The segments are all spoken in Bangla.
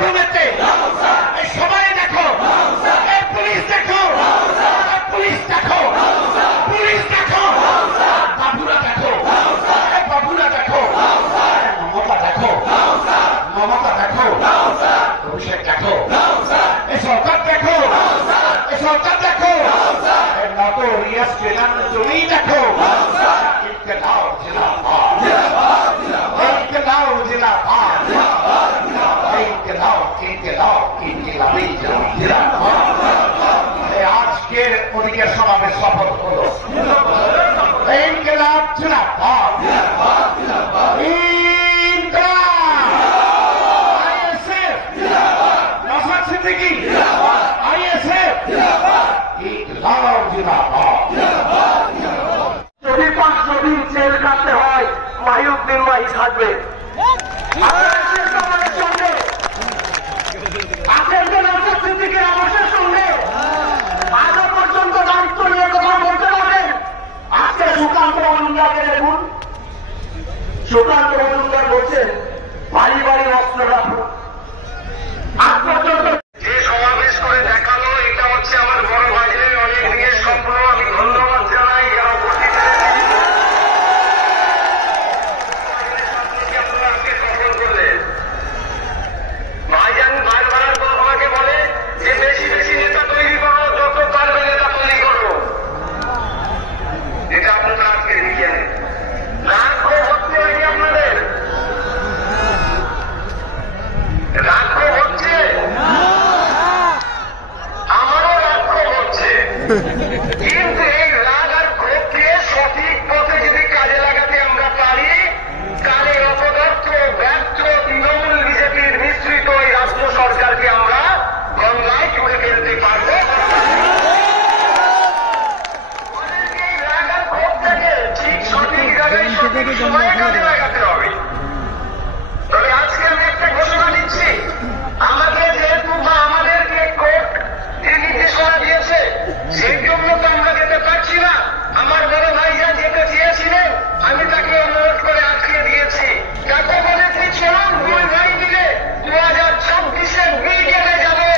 ঘুমেতে সবাই দেখো, পুলিশ দেখো, পুলিশ দেখো, পুলিশ দেখো, বাবুরা দেখো, বাবুরা দেখো, মমতা দেখো, মমতা দেখো, অভিষেক দেখো, সরকার দেখো, সরকার দেখো, নটোরিয়াস জেলার তুমি দেখো। ইনকলাব জিন্দাবাদ, ইনকলাব জিন্দাবাদ, ইনকলাব ইনকলাব ইনকলাবি জিন্দাবাদ। আজকের ওদিকে সমাবেশ সফল হলো। ইনকলাব জিন্দাবাদ, আইএসএফ, নওশাদ সিদ্দিকী, আইএসএফ, ইনকলাব জিন্দাবাদ। যদি 500 দিন জেল কাটতে হয়, মাহিউদ্দিন মাহি থাকবে। সঙ্গে আছেন যে নওশাদ সিদ্দিকীর আবাসের সঙ্গে আজও পর্যন্ত দায়িত্ব নিয়ে কথা বলতে পারেন। আজকে সুকান্ত মজুমদারকে দেখুন, সুকান্ত মজুমদার বলছেন বাড়ি বাড়ি অস্ত্র রাখুন। আজ পর্যন্ত যে সমাবেশ করে দেখালো, এটা হচ্ছে আমার বড় ভাইদের অনেক দিনের স্বপ্ন। আমি ধন্যবাদ জানাই যারা উপস্থিত আজকে সফল করলেন। ভাইজান বারবার আমাকে বলে যে বেশি বেশি নেতা তৈরি করো, যত পারবে নেতা তৈরি করো। এটা আপনারা আজকে দেখিয়ে রাখো হচ্ছে আপনাদের, রাখো হচ্ছে, আমারও রাখো হচ্ছে। কিন্তু এই রাগ আর ক্ষোভকে সঠিক পথে যদি কাজে লাগাতে আমরা পারি, তাহলে অপদার্থ ব্যর্থ তৃণমূল বিজেপির মিশ্রিত এই রাষ্ট্র সরকারকে আমরা গঙ্গায় ছুড়ে ফেলতে পারব। অনেকেই রাগ আর ক্ষোভটাকে ঠিক সঠিক জায়গায় সঠিক সময়ে কাজে লাগাতে হবে। তবে আজকে আমি একটা ঘোষণা দিচ্ছি, আমাকে যেহেতু আমাদেরকে কোর্ট যে নির্দেশনা দিয়েছে, সেই জন্য তো আমরা যেতে পারছি না। আমার বড় ভাইজান যেতে চেয়েছিলেন, আমি তাকে অনুরোধ করে আটকে দিয়েছি। তাকে বলেছি চলুন দুই ভাই মিলে 2026-এ ব্রিগেডে যাবো।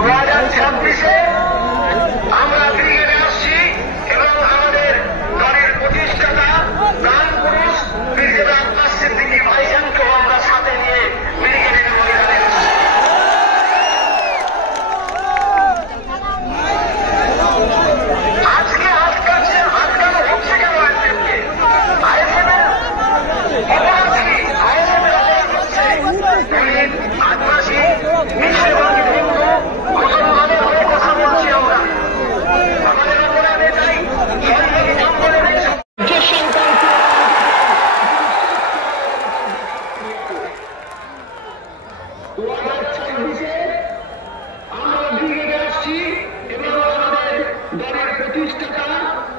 2026-এ আমরা ব্রিগেডে আসছি এবং আমাদের দলের প্রতিষ্ঠাতা প্রাণ পুরুষ ব্রিগেডিয়ার আব্বাস সিদ্দিকী ভাইজানকেও আমরা সাথে নিয়ে ব্রিগেডের ময়দানে আসছি। আজকে আটকানো হচ্ছে কেন আইএসএফকে? আইএসএফের অপরাধী, আইএসএফের অপরাধ হচ্ছে দলিত, আদিবাসী, মিশ্রবাদী, হিন্দু, মুসলমানের হয়ে কথা বলছি আমরা। আমাদের অপরাধ এটাই, সরকারি জঙ্গলের এই যে সংকল্প আমরা ব্রিগেডে আসছি এবং আমাদের দলের প্রতিষ্ঠাতা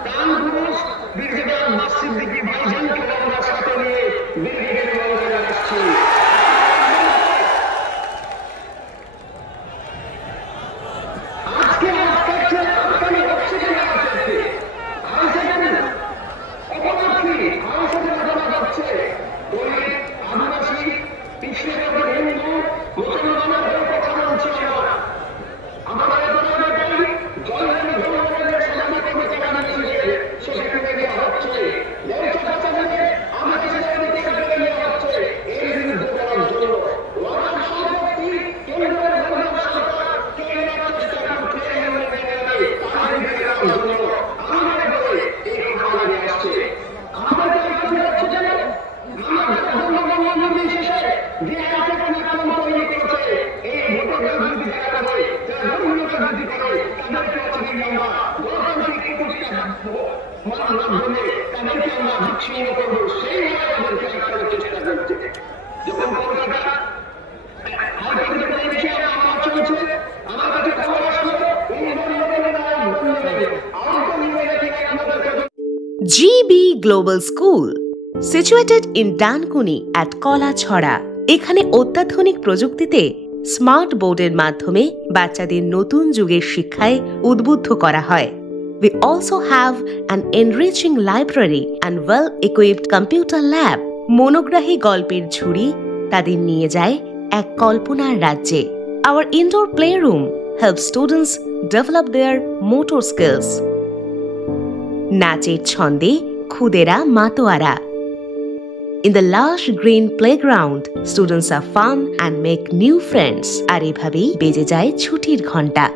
প্রাণ পুরুষ ব্রিগেডিয়ার আব্বাস সিদ্দিকী ভাইজানকে আমরা সাথে নিয়ে ব্রিগেডের ময়দানে আসছি। আজকে আটকানো হচ্ছে কেন আইএসএফকে? আইএসএফের অপরাধী, আইএসএফের অপরাধ হচ্ছে দলিত, আদিবাসী, পিছিয়ে হিন্দু, মুসলমানের হয়ে কথা বলছি আমরা। আমাদের অপরাধ এটাই, জনগণ জনগণের সাধারণ কর্মচারী নিয়ে সেখানে দেওয়া হচ্ছে, লেখা কথা বলে আমাকে সেখানে কাটে দেওয়া হচ্ছে এর বিরুদ্ধে করার জন্য। ওয়ার সম্পত্তি কেন্দ্রের ভারত সরকার কেন্দ্রের চেষ্টা করছে তার বিরুদ্ধে করার জন্য। আমাদের বলে এই ঘটনা আসছে, আমাদের কাছে হচ্ছে যেন আমাদের ধর্মবর্ণ নির্বিশেষে যে আইএসএফ নেতারা তৈরি করেছে, এই ভোটের রাজনীতি যারা করে, যারা ধর্মীয় রাজনীতি করে, তাদেরকে হচ্ছে আমরা গণতান্ত্রিক প্রতিষ্ঠা মাধ্যমে তাদেরকে আমরা বিচ্ছিন্ন করবো, সেই আমাদেরকে আটকানোর চেষ্টা করছে। যখন কলকাতা হাইকোর্টে পেয়েছে আমার চলছে, আমার কাছে খবর আসলো এই GB Global School, situated in Dankuni at Kolachhora. এখানে অত্যাধুনিক প্রযুক্তিতে স্মার্ট বোর্ডের মাধ্যমে বাচ্চাদের নতুন যুগের শিক্ষায় উদ্বুদ্ধ করা হয়। We also have an enriching library and well-equipped computer lab. মনোগ্রাহী গল্পের ঝুড়ি তাদের নিয়ে যায় এক কল্পনার রাজ্যে. Our indoor playroom helps students develop their motor skills. নাচের ছন্দে খুদেরা মাতোয়ারা. In the lush green playground, students have fun and make new friends. আর এভাবেই বেজে যায় ছুটির ঘন্টা.